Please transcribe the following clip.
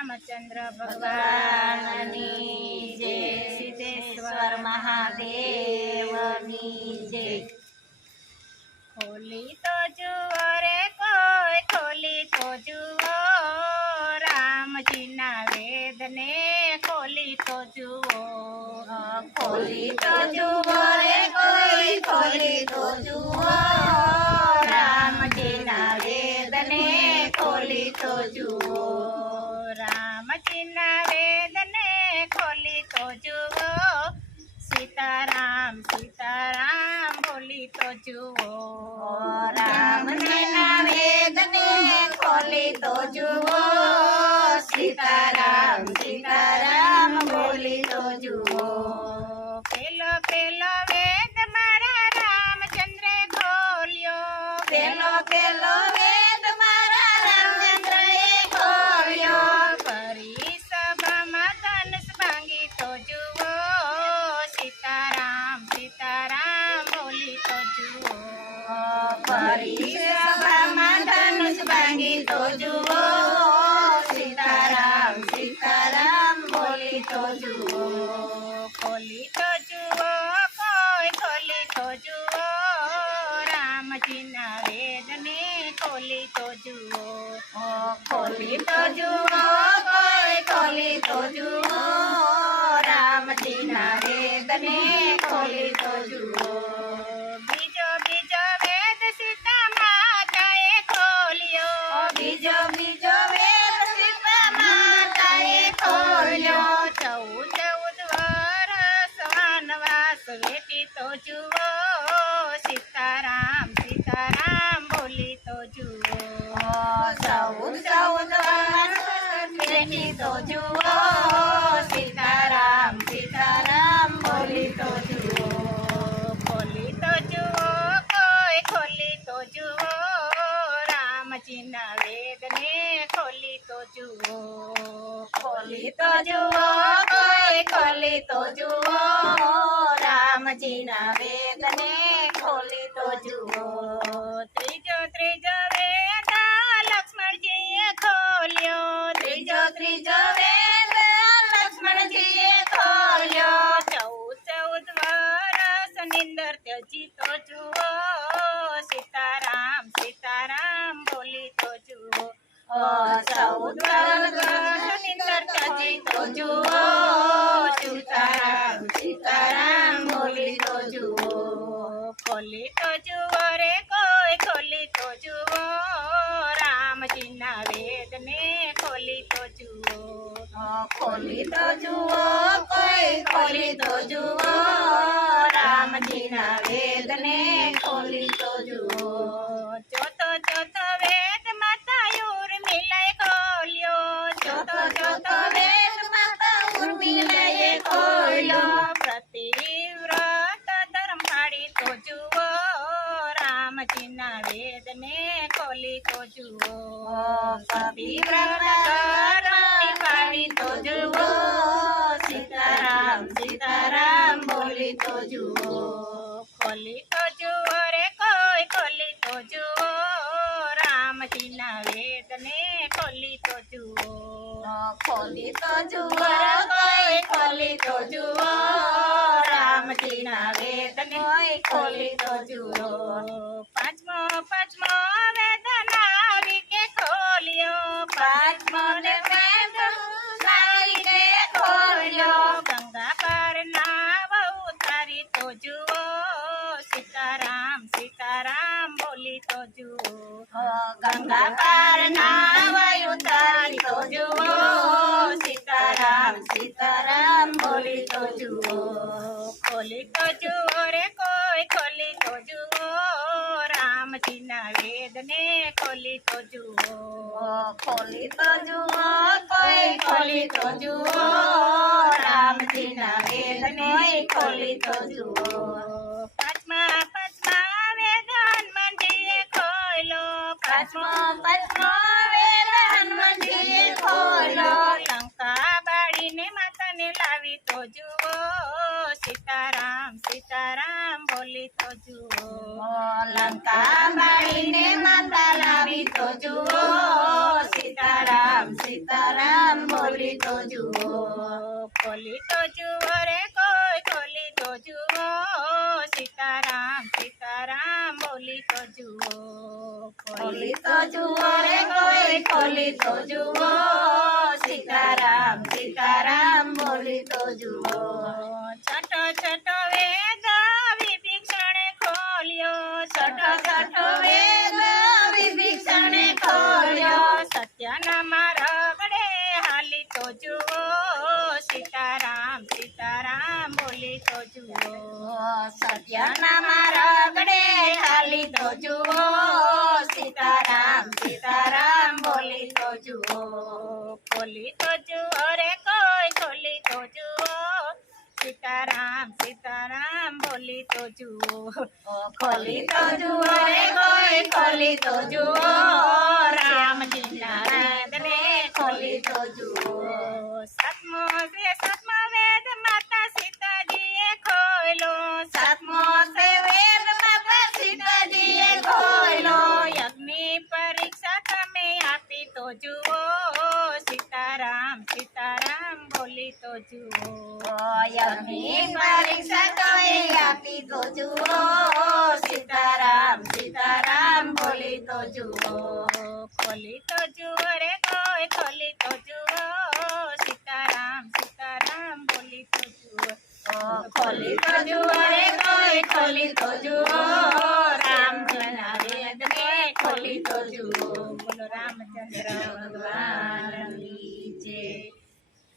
રામચંદ્ર ભગવાનની જય સિદ્ધેશ્વર મહાદેવની જય ખોલી તો જુઓ રે કોઈ ખોલી તો જુઓ રામજીના વેદને ખોલી તો જુઓ ખોલી તો જુઓ રે કોઈ ખોલી તો જુઓ રામજીના વેદને ખોલી તો જુઓ રામજીના વેદને ખોલી તો જુઓ. સીતારામ સીતારામ, બોલી તો જુઓ. રામજીના વેદને ખોલી તો જુઓ. સીતારામ સીતારામ. બોલી તો જુઓ ખોલી તો જુઓ કોઈ ખોલી તો જુઓ રામજીના વેદને સીતારામ બોલી તો જુઓ. સૌ સૌ તો જુઓ. સીતારામ સીતારામ બોલી તો જુઓ. બોલી તો જુઓ કોઈ ખોલી તો જુઓ. રામજીના વેદને ખોલી તો જુઓ. ખોલી તો જુઓ કોઈ ખોલી તો જુઓ. રામજીના વેદને ખોલી તો જુઓ. તો જુઓ, સીતારામ સીતારામ બોલી તો જુઓ. ત્યજી તો જુઓ, સીતારામ સીતારામ બોલી તો જુઓ. ખોલી તો જુઓ રે કોઈ, ખોલી તો જુઓ. રામજીના વેદને ખોલી તો જુઓ ખોલી તો જુઓ કોઈ ખોલી તો જુઓ. રામજીના વેદને ખોલી તો જુઓ. ચોથો ચોથો વેદ માતા ઉર્મિલાએ ખોલ્યો. ચોથો ચોથો વેદ માતા ઉર્મિલાએ ખોલ્યો. પ્રતિવ્રત ધર્મ પાડી તો જુઓ. રામજીના વેદને ખોલી તો જુઓ પ્રતિવ્રત ધર્મ પાડી તો જુઓ સીતારામ સીતારામ બોલી તો જુઓ ખોલી તો જુઓ રે કોઈ ખોલી તો જુઓ રામજીના વેદને ખોલી તો જુઓ ખોલી તો જુઓ કોઈ ખોલી તો જુઓ રામજીના વેદને ખોલી તો જુઓ. પાંચમો પાંચમો વેદ નારી કે ખોલ્યો પાંચમો ને વેદ નારી કે ખોલ્યો ગંગા પર નાવ ઉતારી તો જુઓ સીતારામ બોલી તો જુઓ ગંગા પર નાવ ઉતારી તો જુઓ સીતારામ સીતારામ બોલી તો જુઓ ખોલી તો જુઓ રે કોઈ ખોલી તો જુઓ રામજીના વેદને ખોલી તો જુઓ ખોલી તો જુઓ કોઈ ખોલી તો જુઓ રામજીના વેદને ખોલી તો જુઓ પાંચમો પાંચમો વેદ હનુમાનજીએ ખોલો લંકા બાળીને માતાને લાવી તો જુઓ સીતારામ સીતારામ બોલી તો જુઓ. લંકા બાળીને માતા લાવી તો જુઓ સીતારામ સીતારામ સીતારામ બોલી તો જુઓ. ખોલી તો જુઓ રે કોઈ ખોલી તો જુઓ સીતારામ સીતારામ બોલી તો જુઓ. ખોલી તો જુઓ રે કોઈ, ખોલી તો જુઓ. સીતારામ સીતારામ, બોલી તો જુઓ. છઠો છઠો વેદ વિભીષણે ખોલ્યો. છઠો છઠો વેદ વિભીષણે ખોલ્યો. હાલી તો જુઓ. સીતારામ સીતારામ બોલી તો જુઓ. સત્યનામાં રગડે હાલી તો જુઓ. સીતારામ સીતારામ બોલી તો જુઓ. બોલી તો જુઓ રે કોઈ ખોલી તો જુઓ. સીતારામ સીતારામ બોલી તો જુઓ. ખોલી તો જુઓ રે કોઈ ખોલી તો જુઓ. રામજીના વેદને ખોલી તો જુઓ. તો જુઓ યજ્ઞ પરીક્ષા આપી તો સીતારામ બોલી તો જુઓ. સીતારામ સીતારામ બોલી તો જુઓ. ખોલી તો જુઓ રામચંદ્ર ભગવાન.